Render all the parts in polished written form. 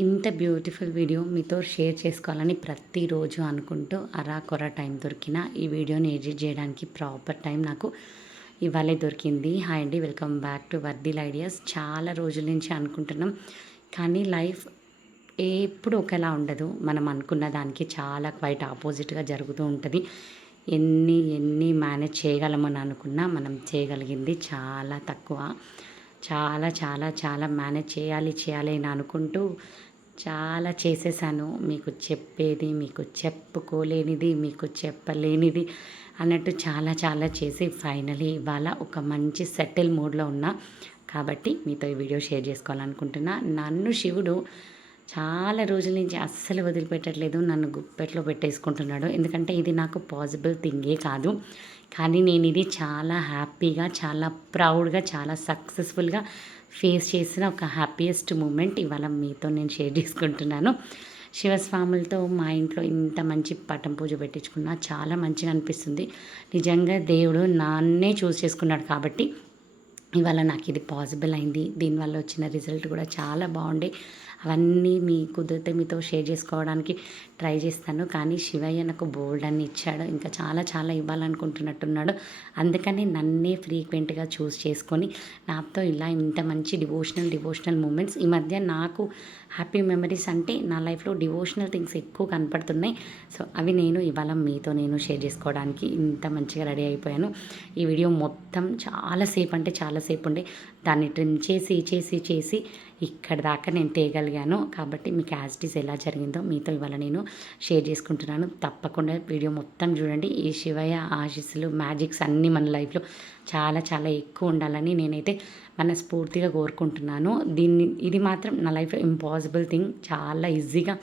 ఇంత beautiful video మీతో share చేసుకోవాలని ప్రతిరోజు అనుకుంటూ అరాకొర టైం దొరికిన ఈ వీడియోని ఎడిట్ చేయడానికి ప్రాపర్ టైం నాకు ఇవాళే దొరికింది. హాయ్ అండి, వెల్కమ్ బ్యాక్ టు వర్దిల్ ఐడియాస్. చాలా రోజుల నుంచి అనుకుంటున్నాం, కానీ లైఫ్ ఎప్పుడు ఒకేలా ఉండదు. మనం అనుకున్న దానికి చాలా క్వైట్ ఆపోజిట్గా జరుగుతూ ఉంటుంది. ఎన్ని మేనేజ్ చేయగలమని అనుకున్నా మనం చేయగలిగింది చాలా తక్కువ. చాలా చాలా చాలా మేనేజ్ చేయాలి అని అనుకుంటూ చాలా చేసేసాను. మీకు చెప్పేది, మీకు చెప్పుకోలేనిది, మీకు చెప్పలేనిది అన్నట్టు చాలా చాలా చేసి ఫైనలీ ఇవాళ ఒక మంచి సెటిల్ మూడ్లో ఉన్నా. కాబట్టి మీతో ఈ వీడియో షేర్ చేసుకోవాలనుకుంటున్నా. నన్ను శివుడు చాలా రోజుల నుంచి అస్సలు వదిలిపెట్టట్లేదు, నన్ను గుప్పెట్లో పెట్టేసుకుంటున్నాడు. ఎందుకంటే ఇది నాకు పాసిబుల్ థింగే కాదు, కానీ నేను ఇది చాలా హ్యాపీగా, చాలా ప్రౌడ్గా, చాలా సక్సెస్ఫుల్గా ఫేస్ చేసిన ఒక హ్యాపీయెస్ట్ మూమెంట్ ఇవాళ మీతో నేను షేర్ చేసుకుంటున్నాను. శివస్వాములతో మా ఇంట్లో ఇంత మంచి పటం పూజ పెట్టించుకున్నా చాలా మంచిగా అనిపిస్తుంది. నిజంగా దేవుడు నన్నే చూస్ చేసుకున్నాడు కాబట్టి ఇవాళ నాకు ఇది పాసిబుల్ అయింది. దీనివల్ల వచ్చిన రిజల్ట్ కూడా చాలా బాగుండే. అవన్నీ మీ కుదిరితే మీతో షేర్ చేసుకోవడానికి ట్రై చేస్తాను. కానీ శివయ్య నాకు బోల్డ్ అని ఇచ్చాడు, ఇంకా చాలా చాలా ఇవ్వాలనుకుంటున్నట్టున్నాడు. అందుకని నన్నే ఫ్రీక్వెంట్గా చూస్ చేసుకొని నాతో ఇలా ఇంత మంచి డివోషనల్ మూమెంట్స్ ఈ మధ్య నాకు హ్యాపీ మెమరీస్ అంటే నా లైఫ్లో డివోషనల్ థింగ్స్ ఎక్కువ కనపడుతున్నాయి. సో అవి నేను ఇవాళ మీతో నేను షేర్ చేసుకోవడానికి ఇంత మంచిగా రెడీ అయిపోయాను. ఈ వీడియో మొత్తం చాలాసేపు అంటే చాలాసేపు ఉండే, దాన్ని ట్రిమ్ చేసి ఇక్కడ దాకా నేను తేయగలిగాను. కాబట్టి మీకు యాజ్ ఇట్ ఈస్ ఎలా జరిగిందో మీతో ఇవాళ నేను షేర్ చేసుకుంటున్నాను. తప్పకుండా వీడియో మొత్తం చూడండి. ఈ శివయ్య ఆశీస్సులు, మ్యాజిక్స్ అన్నీ మన లైఫ్లో చాలా చాలా ఎక్కువ ఉండాలని నేనైతే మనస్ఫూర్తిగా కోరుకుంటున్నాను. ఇది మాత్రం నా లైఫ్లో ఇంపాసిబుల్ థింగ్ చాలా ఈజీగా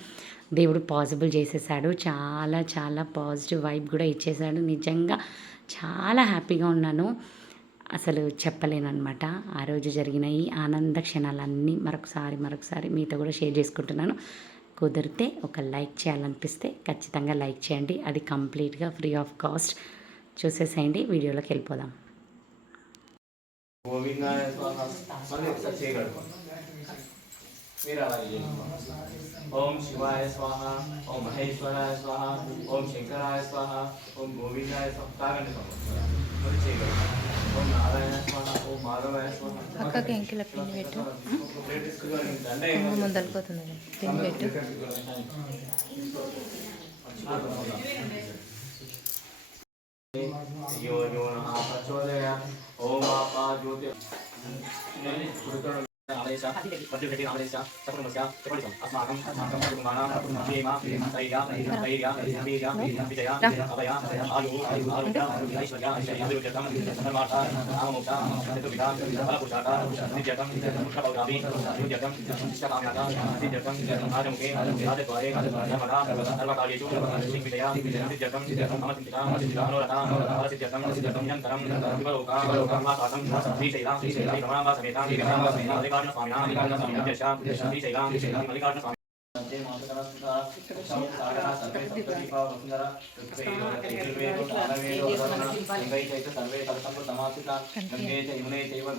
దేవుడు పాసిబుల్ చేసేసాడు. చాలా చాలా పాజిటివ్ వైబ్ కూడా ఇచ్చేసాడు. నిజంగా చాలా హ్యాపీగా ఉన్నాను, అసలు చెప్పలేనమాట. ఆ రోజు జరిగిన ఈ ఆనంద క్షణాలన్నీ మరొకసారి మీతో కూడా షేర్ చేసుకుంటున్నాను. కుదిరితే ఒక లైక్ చేయాలనిపిస్తే ఖచ్చితంగా లైక్ చేయండి, అది కంప్లీట్గా ఫ్రీ ఆఫ్ కాస్ట్. చూసేసేయండి, వీడియోలోకి వెళ్ళిపోదాం. ఓం శివాయ స్వాహ, ఓం మహేశ్వరాయ స్వాహ, ఓం శంకరాయ స్వాహ, ఓం గోవిందాయ స్వాహ. ఓం నారాయణ స్వాహ, ఓం మాధవాయ స్వాహ. అక్కకి ఎంకిల పిన్ పెట్టు, ముందలిపోతుంది పిన్ పెట్టు. ఓం ఆపా జ్యోతి आदेश पद्यघटी आदेश सकुलमस्य चपलिसम अस्माकं कुटुम्बानां क्षेमा स्थैर्य धैर्य वीर्य विजय अभय आयु ऐश्वर्य अभिवृद्ध्यर्थं धर्मार्थ काममोक्ष चतुर्विधा फलपुरुषार्थ सिद्ध्यर्थं मुक्षपौराभि युध्यर्थं इष्टकाम्यता सिद्ध्यर्थं राजमुखे राजद्वारे धर्मदा सर्वकार्येषु दिग्विजय सिद्ध्यर्थं अमचिन्तिका मनोरथा फलसिद्ध्यर्थं निरन्तरं विवलोकावासार्थं श्रीशैला श्रीप्रमाणासमेता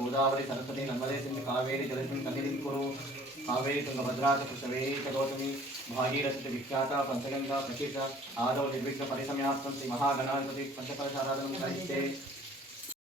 गोदावरी सरस्वती नर्मदे सिंधु कावेरी जलस्मिन् सन्निधिं कुरु कावेरी तुंगभद्रा च कृष्णवेणी च गौतमी भागीरथी विख्याता पंचगंगा प्रसिद्ध आदौ निर्विघ्न परिसम्यार्थं श्री महागणाधिपति पंचकलशाराधनं करिष्ये.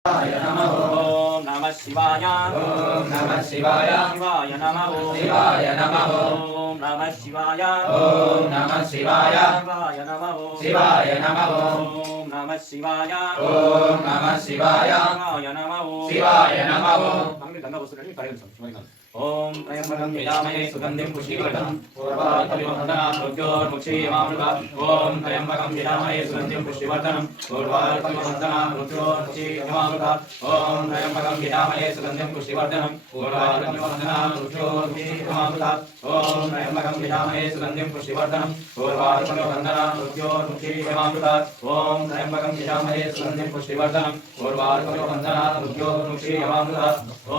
ओम नमः शिवाय, ओम नमः शिवाय, शिवाय नमः, शिवाय नमः. ओम नमः शिवाय, ओम नमः शिवाय, शिवाय नमः, शिवाय नमः. ओम नमः शिवाय, ओम नमः शिवाय, शिवाय नमः, शिवाय नमः. हमने गंगा वस्तुनि परिगणितं. ओम त्र्यंबकं यजामहे सुगंधिं पुष्टिवर्धनम् उर्वारुकमिवन्दनामृत्योर्मुक्षीयमामृता. ओम त्र्यंबकं यजामहे सुगंधिं पुष्टिवर्धनम् उर्वारुकमिवन्दनामृत्योर्मुक्षीयमामृता. ओम त्र्यंबकं यजामहे सुगंधिं पुष्टिवर्धनम् उर्वारुकमिवन्दनामृत्योर्मुक्षीयमामृता. ओम त्र्यंबकं यजामहे सुगंधिं पुष्टिवर्धनम् उर्वारुकमिवन्दनामृत्योर्मुक्षीयमामृता. ओम त्र्यंबकं यजामहे सुगंधिं पुष्टिवर्धनम् उर्वारुकमिवन्दनामृत्योर्मुक्षीयमामृता.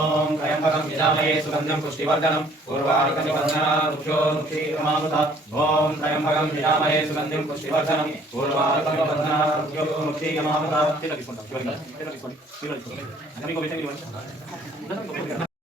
ओम त्र्यंबकं यजामहे सुगंधिं पुष्टिवर्धनम् उर्वारुकमिवन्दनामृत्योर्मुक्षीयमामृता. ओम त्र्यंबकं यजामहे सुगंधिं पुष्टिवर्धनम् उर्वारुकमिवन्दनामृत्योर्मुक्षीयमामृता.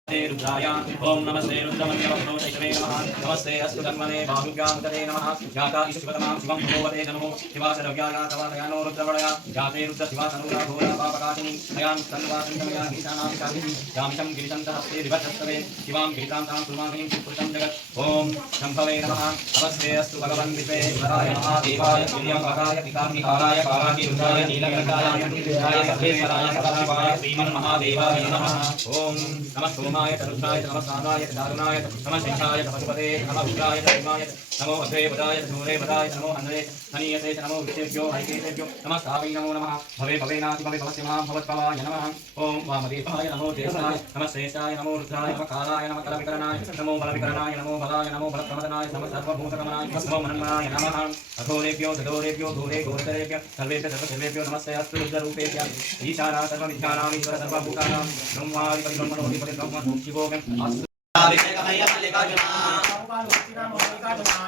रुद्राय ओम नमस्ते रुद्रमन्यवप्रोतैषवे नमः नमस्ते अस्तु तन्मने बाहुभ्यामुदते नमः जाता ईश्वरतमां शिवं भगवते नमो शिवासरव्याया तवादयानो रुद्रवणया जाते रुद्रशिवासनुरा घोरा पापकाशिनी मयां तन्वासिन्तमया गीतानामिकाभिः यामिषं गिरिशन्तहस्ते विभजस्तवे शिवां गिरितान्तां कुर्माभिः पुरुषं जगत् ओम शम्भवे नमः नमस्ते अस्तु भगवन् विश्वेश्वराय महादेवाय सूर्यंकाराय पितामहाराय कालाकी रुद्राय नीलकण्ठाय रुद्राय सर्वेश्वराय सदाशिवाय श्रीमन्महादेवाय नमः ओम नमः सोमाय रुद्राय नमः सामाय दारुणाय नमः शेषाय पशुपते नमः रुद्राय धर्माय नमो अभयपदाय धूरेपदाय नमो हन्वे हनीयते नमो विद्येभ्यो ऐकेभ्यो नमः सावै नमो नमः भवे भवेनाति भवे भवस्य महा भवत्पवाय नमः ओम वामदेवाय नमो ज्येष्ठाय नमः शेषाय नमो रुद्राय नमः कालाय नमः कलविकरणाय नमो बलविकरणाय नमो बलाय नमो बलप्रमदनाय नमः सर्वभूतकमनाय नमो मनन्मनाय नमः अघोरेभ्यो ददोरेभ्यो घोरे घोरतरेभ्यो सर्वेभ्यो सर्वसेवेभ्यो नमस्ते अस्तु रुद्ररूपेभ्यः ईशाना सर्वविद्यानां ईश्वर सर्वभूतानां ब्रह्मादिपति ब्रह्मणोऽधिपति ब्रह्म शिवोऽहम् अस्तु अभिषेकमय मल्लिकार्जुना मल्लिकार्जुना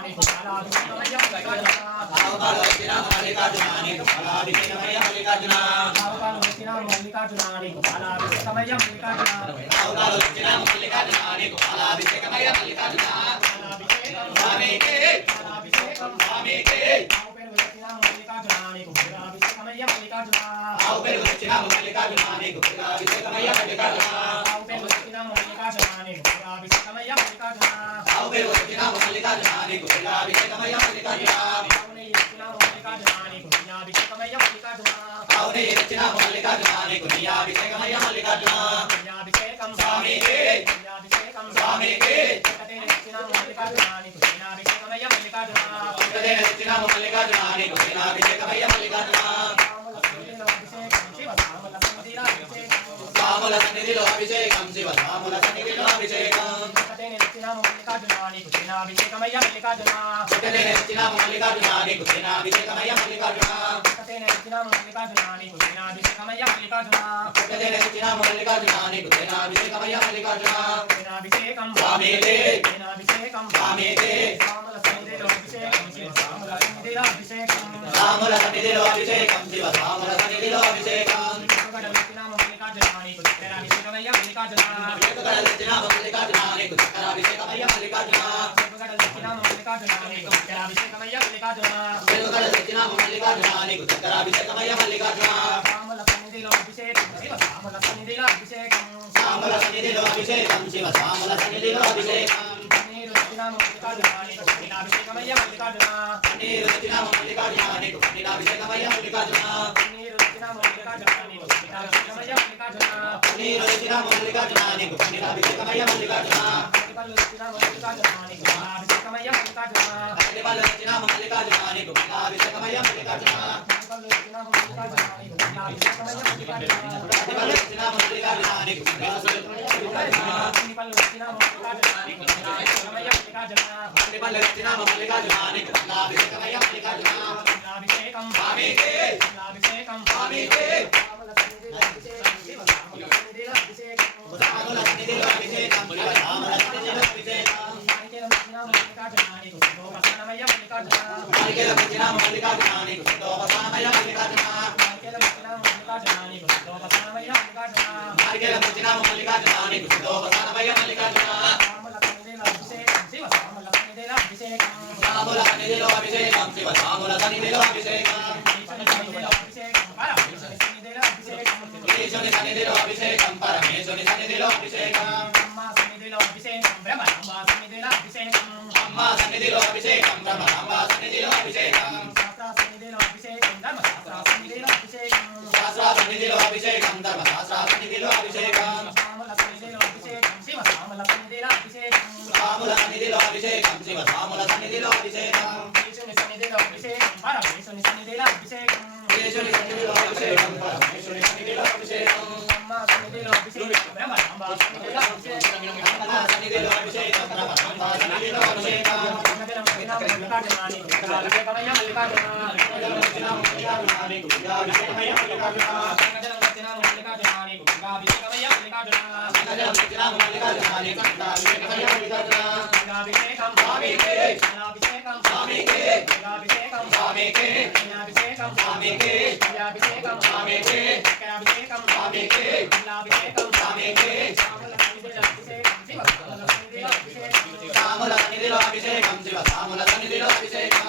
సాముల సన్నిధిలో అభిషేకం శివ సాముల సన్నిధిలో అభిషేకం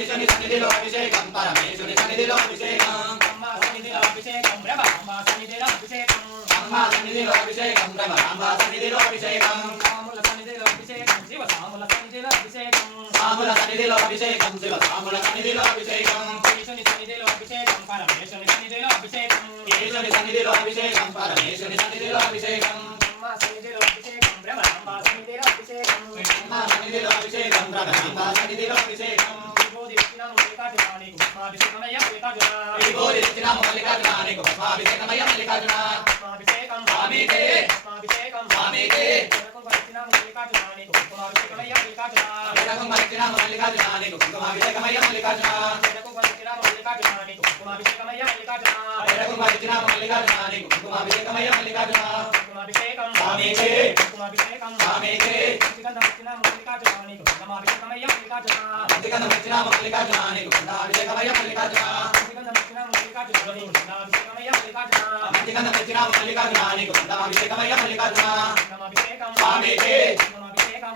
ఈశ్వరుని సన్నిధిలో అభిషేకం పరమేశ్వరుని సన్నిధిలో అభిషేకం అమ్మా సన్నిధిలో అభిషేకం బ్రహ్మ సన్నిధిలో అభిషేకం సాముల సన్నిధిలో అభిషేకం శివ సాముల సన్నిధిలో అభిషేకం సాముల సన్నిధిలో అభిషేకం శివ సాముల సన్నిధిలో అభిషేకం ఈశ్వరుని సన్నిధిలో అభిషేకం పరమేశ్వరుని సన్నిధిలో అభిషేకం ఈశ్వరుని సన్నిధిలో అభిషేకం పరమేశ్వరుని సన్నిధిలో అభిషేకం అమ్మా సన్నిధిలో అభిషేకం బ్రహ్మ సన్నిధిలో అభిషేకం అమ్మా సన్నిధిలో అభిషేకం బ్రహ్మ సన్నిధిలో అభిషేకం విభూతి ఇచ్చినాము మల్లికార్జునాని పుష్పాభిషేకమయ్య మల్లికార్జున విభూతి ఇచ్చినాము మల్లికార్జునాని పుష్పాభిషేకమయ్య మల్లికార్జున పుష్పాభిషేకం స్వామికే పుష్పాభిషేకం స్వామికే ఇచ్చినాము మల్లికార్జునాని పుష్పాభిషేకమయ్య మల్లికార్జున ఇచ్చినాము మల్లికార్జునాని పుష్పాభిషేకమయ్య మల్లికార్జున ఇచ్చినాము మల్లికార్జునాని పుష్పాభిషేకమయ్య మల్లికార్జున ఇచ్చినాము మల్లికార్జునాని పుష్పాభిషేకమయ్య మల్లికార్జున పుష్పాభిషేకం స్వామికే పుష్పాభిషేకం స్వామికే ఇచ్చినాము మల్లికార్జునాని పుష్పాభిషేకమయ్య మల్లికార్జున ఇచ్చినాము మల్లికార్జునాని పుష్పాభిషేకమయ్య మల్లికార్జున ఇచ్చినాము మల్లికార్జునాని పుష్పాభిషేకమయ్య మల్లికార్జున ఇచ్చినాము మల్లికార్జునాని పుష్పాభిషేకమయ్య మల్లికార్జున అభిషేకం స్వామికే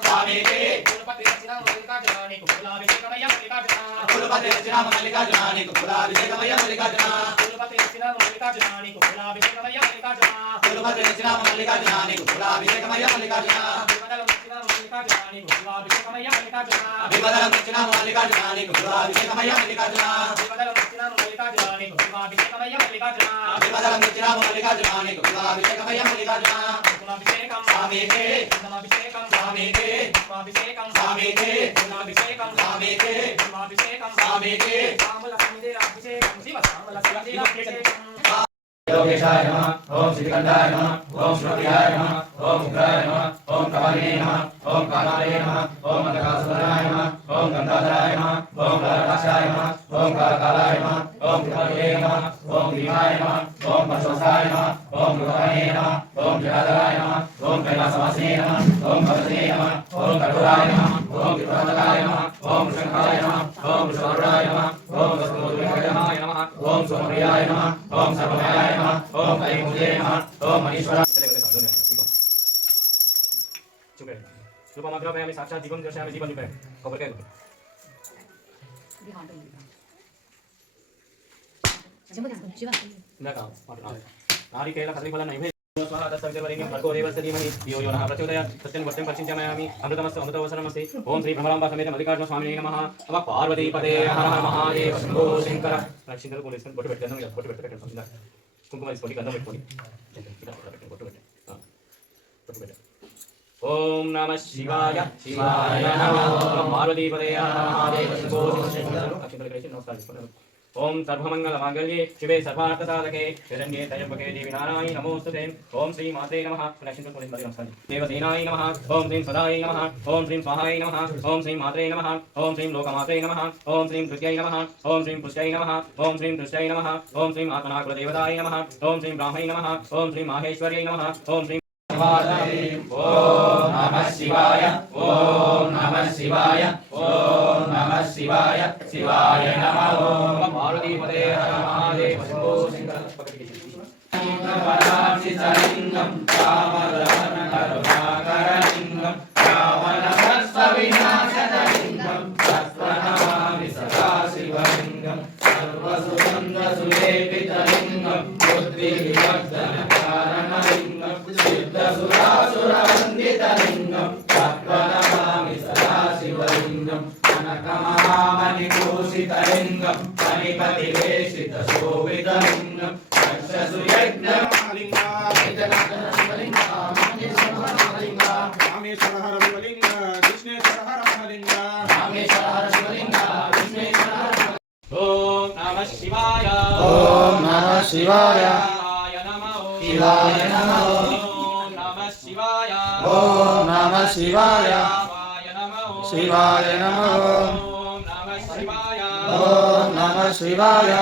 స్వామికే కులపతి ఇచ్చినాము మల్లికార్జునాని పుష్పాభిషేకమయ్య మల్లికార్జున కులపతి ఇచ్చినాము మల్లికార్జునాని పుష్పాభిషేకమయ్య మల్లికార్జున కులపతి ఇచ్చినాము మల్లికార్జునాని పుష్పాభిషేకమయ్య మల్లికార్జున కులపతి ఇచ్చినాము మల్లికార్జునాని పుష్పాభిషేకమయ్య మల్లికార్జున విమదలం ఇచ్చినాము మల్లికార్జునాని పుష్పాభిషేకమయ్య మల్లికార్జున విమదలం ఇచ్చినాము మల్లికార్జునాని పుష్పాభిషేకమయ్య మల్లికార్జున విమదలం ఇచ్చినాము మల్లికార్జునాని పుష్పాభిషేకమయ్య మల్లికార్జున విమదలం ఇచ్చినాము మల్లికార్జునాని పుష్పాభిషేకమయ్య మల్లికార్జున పుష్పాభిషేకం స్వామికే పుష్పాభిషేకం స్వామికే పుష్పాభిషేకం స్వామికే పుష్పాభిషేకం స్వామికే పుష్పాభిషేకం స్వామికే సాముల సన్నిధిలో అభిషేకం శివ సాముల సన్నిధిలో అభిషేకం योगेशाय नमः ओम श्रीकंठाय नमः ओम श्रीप्रियाय नमः ओम उग्राय नमः ओम कपालिने नमः ओम कालाय नमः ओम अंधकासुराय नमः ओम गंगाधराय नमः ओम कालकाशाय नमः ओम कालकालाय नमः ओम कृपालये नमः ओम भीमाय नमः ओम परशोसाय नमः ओम कृपालये नमः ओम जटाधराय नमः ओम कैलासवासिने नमः ओम भवते नमः ओम कठोराय नमः ओम कृपालकाय नमः ओम शंखाय नमः ओम विष्णुराय नमः ओम वसुदेवाय नमः ओम सोमप्रियाय नमः ओम सर्वमयाय नमः ओम कैमुखे नमः ओम मनीश्वराय रूपमाग्रहयामि साक्षात् दीपं दर्शयामि दीपं दीपे कोपरके नारिकेल खद्रिफल नैवेद्य स्वाहा तत्सवितुर्वरेण्यं भर्गो देवस्य धीमहि धियो यो नः प्रचोदयात् सत्यं वट्टं परिचिन्तयामि अमृतमस्तु अमृतोऽवसरमस्ति ओम श्री भ्रमराम्बा समेत मल्लिकार्जुन स्वामिने नमः नमः पार्वती पदे हर हर महादेव शंभो शंकर रक्षिंदर को लेसन बोट्टु పెట్టేద్దాం ఇలా बोट्टु పెట్టేద్దాం సందా కుంకుమ తీసుకోండి గంధం పెట్టుకోండి बोट्टु పెట్టే ओम नमः शिवाय शिवाय नमः पार्वती पदे हर हर महादेव शंभो शंकर अक्षिंदर करेసి नमस्कार ओम सर्वमंगल मांगल्ये शिवे सर्वार्थ साधके शरण्ये त्र्यंबके देवी नारायणी नमोस्तुते ओम श्री माते नमः लक्ष्मी को नमस्कार देवसेनाय नमः ओम श्री सदाय नमः ओम श्री स्वाहाय नमः ओम श्री मात्रे नमः ओम श्री लोकमात्रे नमः ओम श्री तृतीय नमः ओम श्री पुष्टय नमः ओम श्री तुष्टय नमः ओम श्री आत्मनाकुल देवताय नमः ओम श्री ब्राह्मणे नमः ओम श्री माहेश्वर्यै नमः ओम श्री ओम नमः शिवाय ओम नमः शिवाय ओम नमः शिवाय शिवाय नमः ओम पार्वती पदे हर महादेव शंभो शंकर पराचितलिंगं कामदहन करुणाकरलिंगं रावणभस्मविनाशनलिंगं तत्त्वनमामि सदा शिवलिंगं सर्वसुगन्धसुलेपितलिंगं बुद्धिविवर्धनकारणलिंगं सिद्धसुरासुरवन्दितलिंगं तत्त्वनमामि सदा शिवलिंगं कनकमहामणिभूषितलिंगं मणिपतिवेशितशोभितलिंगं ओम नमः शिवाय ओम नमः शिवाय शिवाय नमः ओम नमः शिवाय ओम नमः शिवाय शिवाय नमः ओम नमः शिवाय ओम नमः शिवाय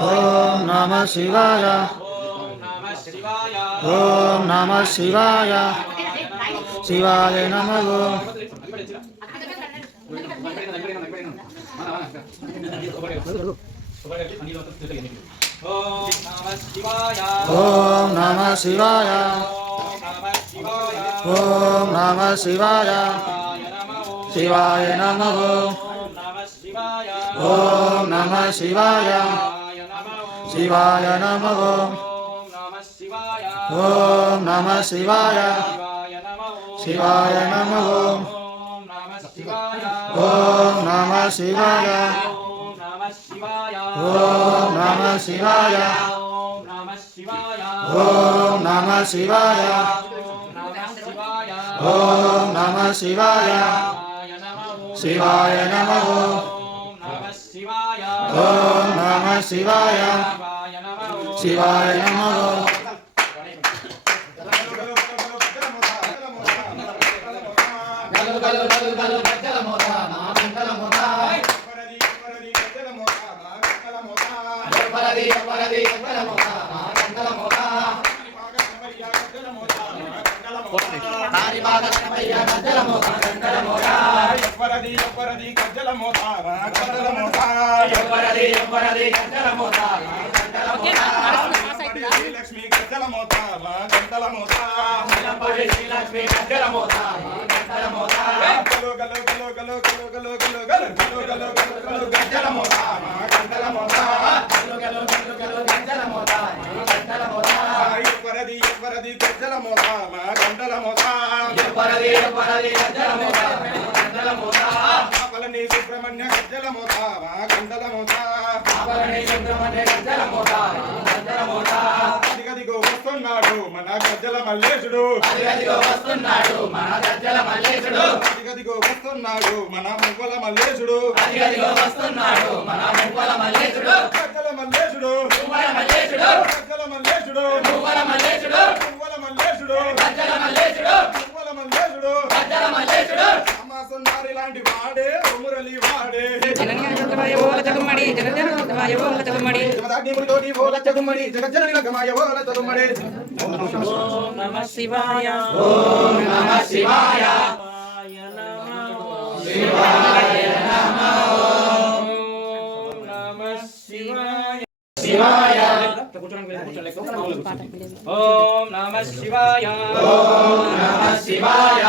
ओम नमः शिवाय ओम नमः शिवाय ओम नमः शिवाय शिवाय नमः ओम ఓం నమః శివాయ ఓం నమః శివాయ ఓం నమః శివాయ శివాయ నమః ఓం నమః శివాయ శివాయ నమః ఓం నమః శివాయ శివాయ నమః ఓం నమః శివాయ ఓం నమః శివాయ ఓం నమః శివాయ ఓం నమః శివాయ శివాయ నమః ఓం నమః శివాయ శివాయ నమః లక్ష్మీ గజ్జల మోత గంటల మోత లక్ష్మీ గజ్జల మోత గంటల మోత గలో గలో గలో గలో గలో గలో గలో గలో గలో గలో గజ్జల మోత గంటల మోత గలో గలో గలో గజ్జల మోత గంటల మోత ఎవ్వరది గజ్జల మోత గంటల మోత ఎవ్వరది గజ్జల మోత గంటల మోత పళని సుబ్రహ్మణ్య గజ్జల మోత గంటల మోత పళని సుబ్రహ్మణ్య గజ్జల మోత గంటల మోత అదిగదిగో వస్తున్నాడు మన గజ్జల మల్లేశుడు అదిగదిగో వస్తున్నాడు మన గజ్జల మల్లేశుడు అదిగదిగో వస్తున్నాడు మన మువ్వల మల్లేశుడు అదిగదిగో వస్తున్నాడు మన మువ్వల మల్లేశుడు గజ్జల మల్లేశుడు మువ్వల మల్లేశుడు గజ్జల మల్లేశుడు మువ్వల మల్లేశుడు మువ్వల మల్లేశుడు గజ్జల మల్లేశుడు మువ్వల మల్లేశుడు గజ్జల మల్లేశుడు అమ్మ సున్నారి లాంటి వాడే మురళి వాడే జగదాగ్నిముడితోటి ఓల చదుమడి జగజ్జనని గమాయ ఓల చదుమడి ఓం నమః శివాయ ఓం నమః శివాయ శివాయ నమః ఓం నమః శివాయ శివాయ ఓం నమః శివాయ ఓం నమః శివాయ శివాయ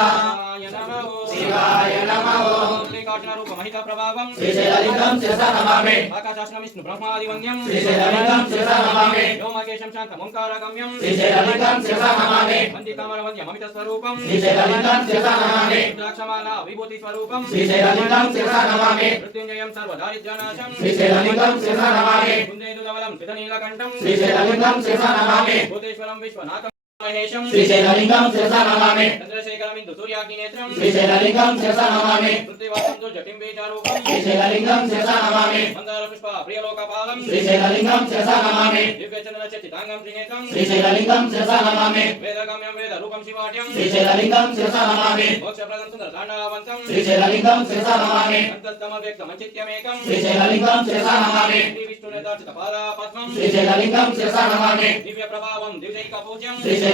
శివాయ నమః మల్లికార్జున రూప మహిత ప్రభావం శ్రీశైలలింగం శిరసా నమామి ఆకాశాశ్న విష్ణు బ్రహ్మాదివంద్యం శ్రీశైలలింగం శిరసా నమామి వ్యోమకేశం శాంతం ఓంకారగమ్యం శ్రీశైలలింగం శిరసా నమామి వందికామర వంద్యం అమిత స్వరూపం శ్రీశైలలింగం శిరసా నమామి రుద్రాక్షమాల విభూతి స్వరూపం శ్రీశైలలింగం శిరసా నమామి మృత్యుంజయం సర్వదారిద్ర్యనాశం శ్రీశైలలింగం శిరసా నమామి కుందేదులవలం శ్రీధనీలకంఠం శ్రీశైలలింగం శిరసా నమామి భూతేశ్వరం విశ్వనాథం మహేశం శ్రీశైలలింగం శిరసా నమామి చంద్రశేఖరమిందు సూర్యాగ్నినేత్రం శ్రీశైలలింగం శిరసా నమామి పృథ్వీవాసం దుర్జటిం బీజారూపం శ్రీశైలలింగం శిరసా నమామి మందార పుష్ప ప్రియలోకపాలం శ్రీశైలలింగం శిరసా నమామి దివ్యచంద్ర చర్చితాంగం త్రినేత్రం శ్రీశైలలింగం శిరసా నమామి వేదగమ్యం వేద రూపం శివాట్యం శ్రీశైలలింగం శిరసా నమామి మోక్షప్రదం సుందర తాండవంతం శ్రీశైలలింగం శిరసా నమామి అంతస్తమ వ్యక్త మంచిత్యమేకం శ్రీశైలలింగం శిరసా నమామి శ్రీ విష్ణునేతార్చిత పాదా పద్మం శ్రీశైలలింగం శిరసా నమామి దివ్య ప్రభావం దివ్యైక పూజ్యం శ్రీశైలలింగం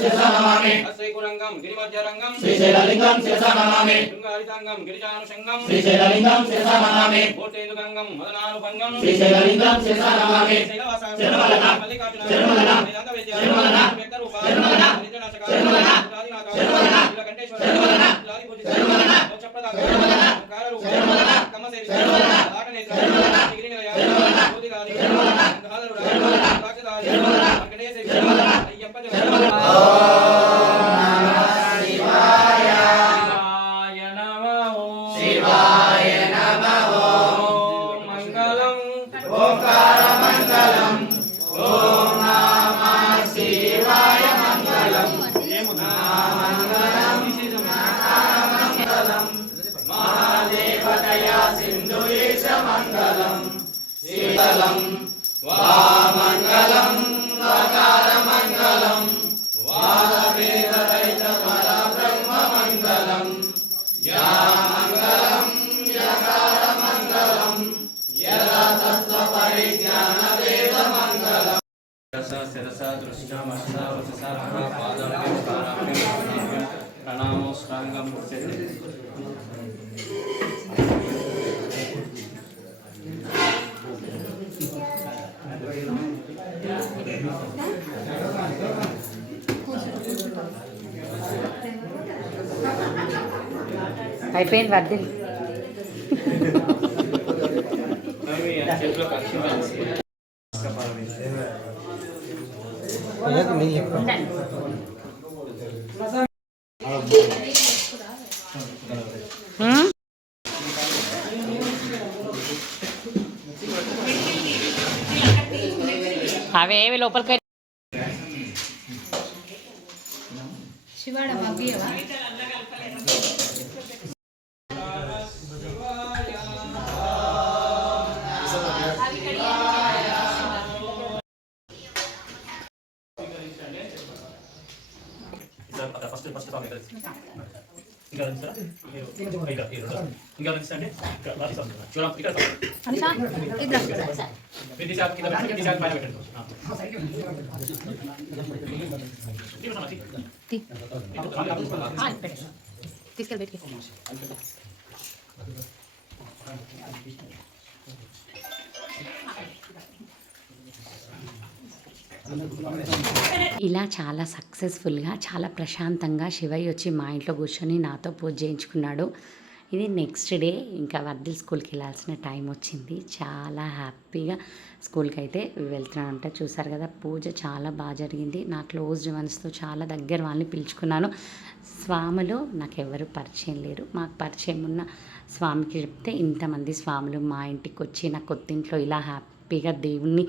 శిరసా నమామి అశ్రైకురంగం గిరిమధ్యరంగం శ్రీశైలలింగం శిరసా నమామి శృంగారితాంగం గిరిజానుషంగం శ్రీశైలలింగం శిరసా నమామి మూర్తేందుగంగం మదనానుభంగం శ్రీశైలలింగం శిరసా నమామి శైలవాసం శర్మలన, మల్లికార్జున శర్మలన, వేదాంత విద్య శర్మలన, వ్యక్తరూప శర్మలన, నిత్యనాశక శర్మలన, ఆదినాథ శర్మలన, నీలకంఠేశ్వర శర్మలన, లాదిపూజిత శర్మలన, మోక్షప్రదాత శర్మలన, కారరూప శర్మలన, కమ్మసేవి శర్మలన, లాటనేత్ర శర్మలన, గిరినిలయ శర్మలన, జ్యోతిగారి శర్మలన, గంగాధరుడ శర్మలన, సాక్షిదారి శర్మలన, వెంకటేశ్వరి శర్మలన, అయ్యప్ప శర్మలన. శివాయ శివాయ నమః నమః ఓం మంగళం ఓంకార మంగళం ఓం నమః శివాయ మంగళం మహాదేవతయా సింధుయేశ మంగళం శీతలం వామంగళం వకార మంగళం వాదవేదరైత పర బ్రహ్మ మంగళం యా మంగళం యకార మంగళం యదా తత్వ పరిజ్ఞాన వేద మంగళం ప్రణామోష్టాంగం అయిపోయింది వర్దిల్. అవేవి లోపలికి శివాడ పంపియవా ఫస్ట్ ఇంకా ఇంకా అండి అనుషా ఇద్దరు తీసుకెళ్ళి పెట్టి ఇలా చాలా సక్సెస్ఫుల్గా చాలా ప్రశాంతంగా శివయ్య వచ్చి మా ఇంట్లో కూర్చొని నాతో పూజ చేయించుకున్నాడు. ఇది నెక్స్ట్ డే ఇంకా వర్దిల్ స్కూల్కి వెళ్ళాల్సిన టైం వచ్చింది. చాలా హ్యాపీగా స్కూల్కి అయితే వెళ్తున్నానంట. చూసారు కదా, పూజ చాలా బాగా జరిగింది. నా క్లోజ్డ్ వన్స్తో చాలా దగ్గర వాళ్ళని పిలుచుకున్నాను. స్వాములు నాకు ఎవరు పరిచయం లేరు. మాకు పరిచయం ఉన్న స్వామికి చెప్తే ఇంతమంది స్వాములు మా ఇంటికి వచ్చి నా కొత్తింట్లో ఇలా హ్యాపీగా దేవుణ్ణి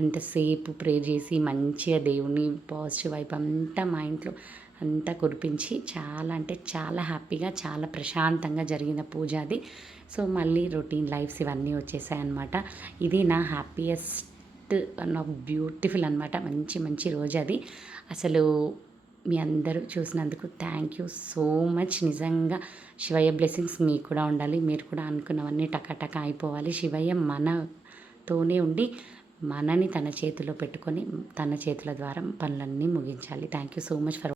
అంతసేపు ప్రే చేసి మంచిగా దేవుణ్ణి పాజిటివ్ వైపు అంతా మా ఇంట్లో అంతా కురిపించి చాలా అంటే చాలా హ్యాపీగా చాలా ప్రశాంతంగా జరిగిన పూజ అది. సో మళ్ళీ రొటీన్ లైఫ్స్ ఇవన్నీ వచ్చేసాయి అన్నమాట. ఇది నా హ్యాపీయెస్ట్ నా బ్యూటిఫుల్ అనమాట. మంచి మంచి రోజు అది. అసలు మీ అందరూ చూసినందుకు థ్యాంక్ యూ సో మచ్. నిజంగా శివయ్య బ్లెస్సింగ్స్ మీకు కూడా ఉండాలి. మీరు కూడా అనుకున్నవన్నీ టకాటక అయిపోవాలి. శివయ్య మనతోనే ఉండి మనని తన చేతిలో పెట్టుకొని తన చేతుల ద్వారా పనులన్నీ ముగించాలి. Thank you so much for